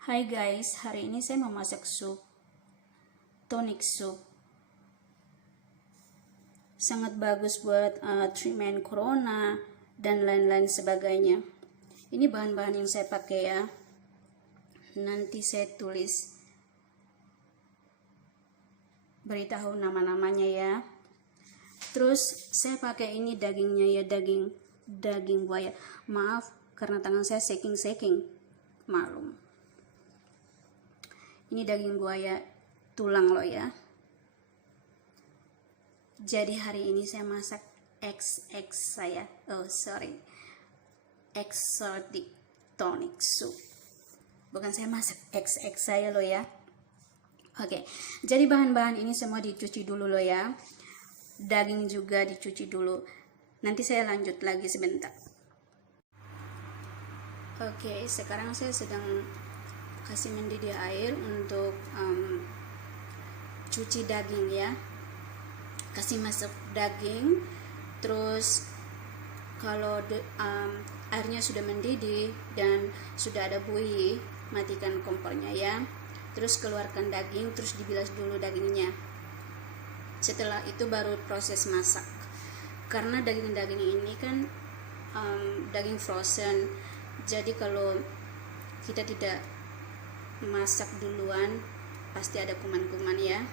Hai guys, hari ini saya mau masak sup, tonic soup. Sangat bagus buat treatment corona dan lain-lain sebagainya. Ini bahan-bahan yang saya pakai ya. Nanti saya tulis beritahu nama-namanya ya. Terus saya pakai ini dagingnya ya, daging buaya. Maaf karena tangan saya shaking, maklum. Ini daging buaya tulang loh ya. Jadi hari ini saya masak exotic tonic soup. Bukan saya masak XX saya loh ya. Oke, jadi bahan-bahan ini semua dicuci dulu loh ya. Daging juga dicuci dulu. Nanti saya lanjut lagi sebentar. Oke, sekarang saya sedang kasih mendidih air untuk cuci daging ya. Kasih masuk daging, terus kalau airnya sudah mendidih dan sudah ada buih, matikan kompornya ya. Terus keluarkan daging, terus dibilas dulu dagingnya. Setelah itu baru proses masak. Karena daging-daging ini kan daging frozen, jadi kalau kita tidak masak duluan pasti ada kuman-kuman ya.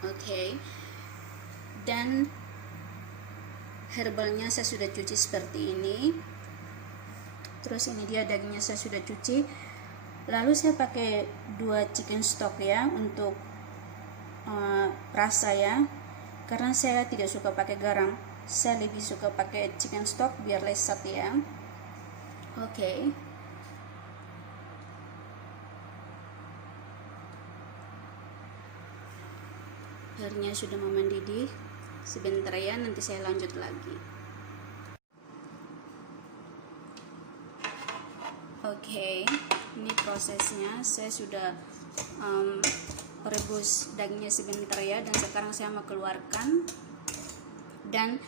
Oke. Dan herbalnya saya sudah cuci seperti ini. Terus ini dia dagingnya saya sudah cuci. Lalu saya pakai 2 chicken stock ya untuk rasa ya. Karena saya tidak suka pakai garam, saya lebih suka pakai chicken stock biar lezat ya. Oke. Airnya sudah mau mendidih, sebentar ya, nanti saya lanjut lagi. Oke, ini prosesnya. Saya sudah rebus dagingnya sebentar ya, dan sekarang saya mau keluarkan. Dan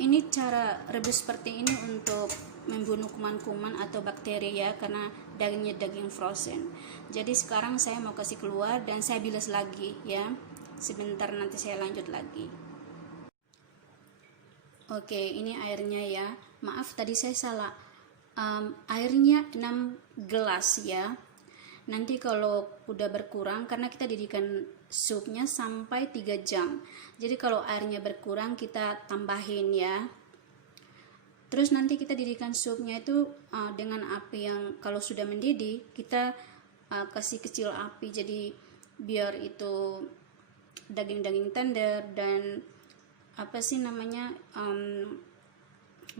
ini cara rebus seperti ini untuk membunuh kuman-kuman atau bakteri ya, karena dagingnya daging frozen. Jadi sekarang saya mau kasih keluar dan saya bilas lagi ya. Sebentar, nanti saya lanjut lagi. Oke, ini airnya ya. Maaf tadi saya salah. Airnya 6 gelas ya. Nanti kalau udah berkurang, karena kita didihkan supnya sampai 3 jam. Jadi kalau airnya berkurang kita tambahin ya. Terus nanti kita didihkan supnya itu dengan api yang kalau sudah mendidih, kita kasih kecil api, jadi biar itu daging-daging tender dan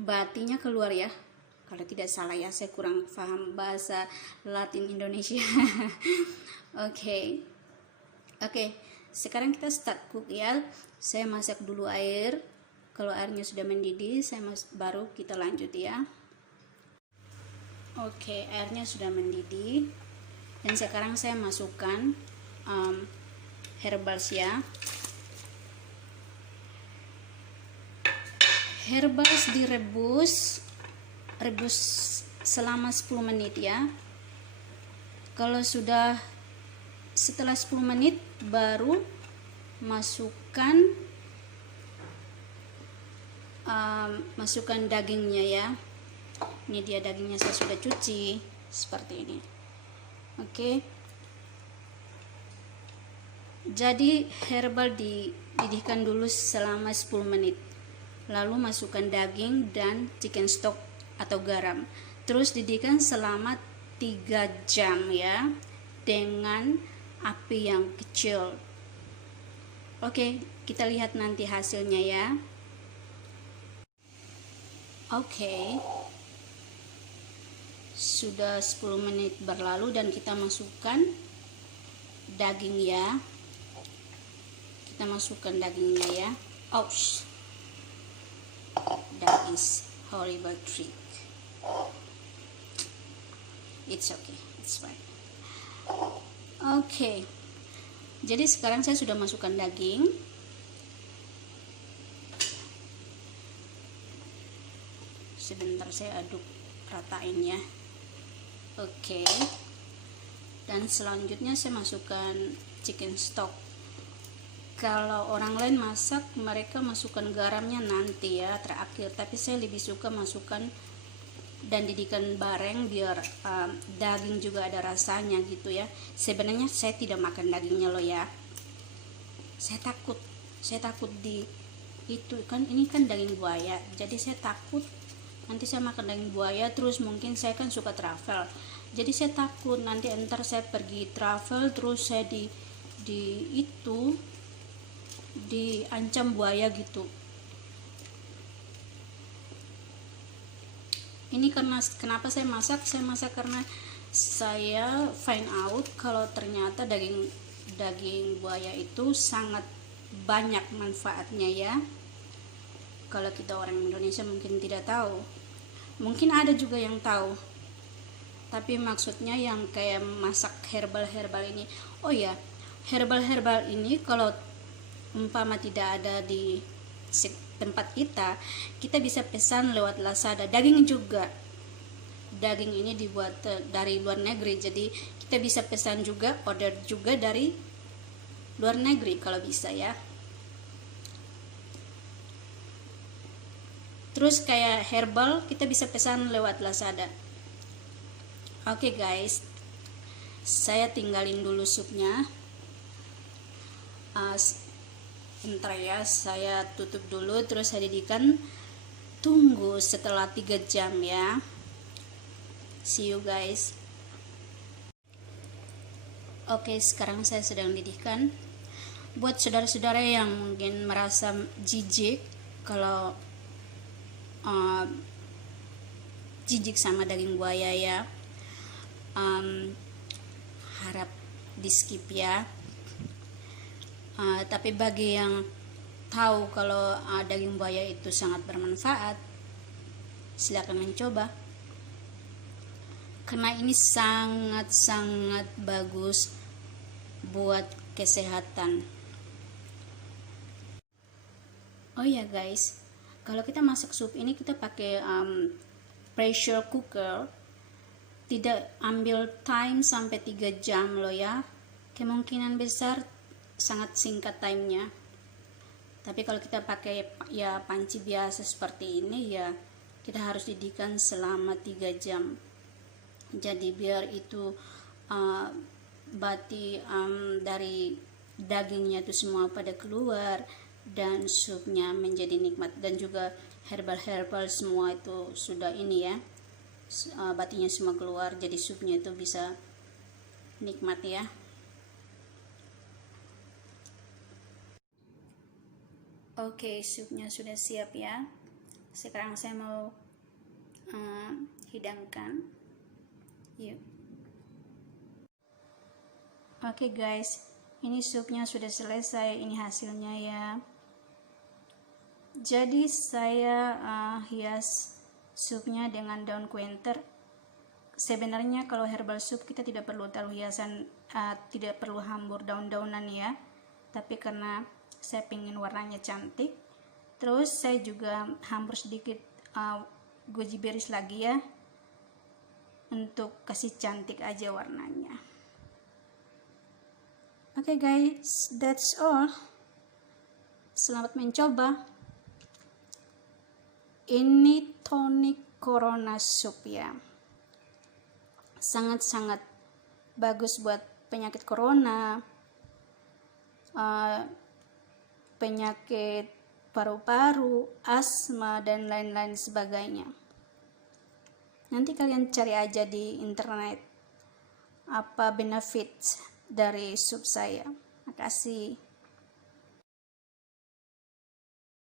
batinya keluar ya, kalau tidak salah ya, saya kurang paham bahasa Latin Indonesia. Oke, sekarang kita start cook ya. Saya masak dulu air. Kalau airnya sudah mendidih, baru kita lanjut ya. Oke, airnya sudah mendidih dan sekarang saya masukkan herbals ya. Herbals direbus selama 10 menit ya. Kalau setelah 10 menit baru masukkan dagingnya ya. Ini dia dagingnya, saya sudah cuci seperti ini. Oke. Jadi herbal dididihkan dulu selama 10 menit. Lalu masukkan daging dan chicken stock atau garam. Terus didihkan selama 3 jam ya, dengan api yang kecil. Oke, kita lihat nanti hasilnya ya. Oke. Sudah 10 menit berlalu dan kita masukkan daging ya. Kita masukkan dagingnya ya. Ouch. That is horrible trick. It's okay, it's fine. Oke. Jadi sekarang saya sudah masukkan daging. Sebentar saya aduk ratain ya. Oke. Dan selanjutnya saya masukkan chicken stock. Kalau orang lain masak, mereka masukkan garamnya nanti ya, terakhir. Tapi saya lebih suka masukkan dan didikan bareng biar daging juga ada rasanya gitu ya. Sebenarnya saya tidak makan dagingnya loh ya. Saya takut di itu kan, ini kan daging buaya. Jadi saya takut nanti saya makan daging buaya, terus mungkin saya kan suka travel. Jadi saya takut nanti entar saya pergi travel terus saya itu diancam buaya gitu. Ini karena kenapa saya masak karena saya find out kalau ternyata daging buaya itu sangat banyak manfaatnya ya. Kalau kita orang Indonesia mungkin tidak tahu, mungkin ada juga yang tahu, tapi maksudnya yang kayak masak herbal ini. Oh ya, herbal ini kalau umpama tidak ada di tempat kita bisa pesan lewat Lazada. Daging juga, daging ini dibuat dari luar negeri, jadi kita bisa pesan juga, order juga dari luar negeri kalau bisa ya. Terus kayak herbal kita bisa pesan lewat Lazada. Oke guys, saya tinggalin dulu supnya. Bentar ya, saya tutup dulu, terus saya didihkan. Tunggu setelah 3 jam ya. See you guys. Oke, sekarang saya sedang didihkan. Buat saudara-saudara yang mungkin merasa jijik kalau jijik sama daging buaya ya, harap di skip ya. Tapi bagi yang tahu kalau daging buaya itu sangat bermanfaat, silakan mencoba karena ini sangat bagus buat kesehatan. Oh ya guys, kalau kita masak sup ini kita pakai pressure cooker, tidak ambil time sampai 3 jam loh ya. Kemungkinan besar sangat singkat timenya. Tapi kalau kita pakai ya panci biasa seperti ini ya, kita harus didihkan selama 3 jam. Jadi biar itu dari dagingnya itu semua pada keluar dan supnya menjadi nikmat, dan juga herbal semua itu sudah ini ya, batinya semua keluar, jadi supnya itu bisa nikmat ya. Oke, supnya sudah siap ya. Sekarang saya mau hidangkan. Yuk. Oke guys, ini supnya sudah selesai. Ini hasilnya ya. Jadi saya hias supnya dengan daun kuenter. Sebenarnya kalau herbal soup kita tidak perlu taruh hiasan, tidak perlu hambur daun-daunan ya. Tapi karena saya pengen warnanya cantik, terus saya juga hambur sedikit goji berries lagi ya, untuk kasih cantik aja warnanya. Oke guys, that's all. Selamat mencoba. Ini tonic corona soup ya, sangat bagus buat penyakit corona, penyakit paru-paru, asma, dan lain-lain sebagainya. Nanti kalian cari aja di internet apa benefit dari sup saya. Makasih.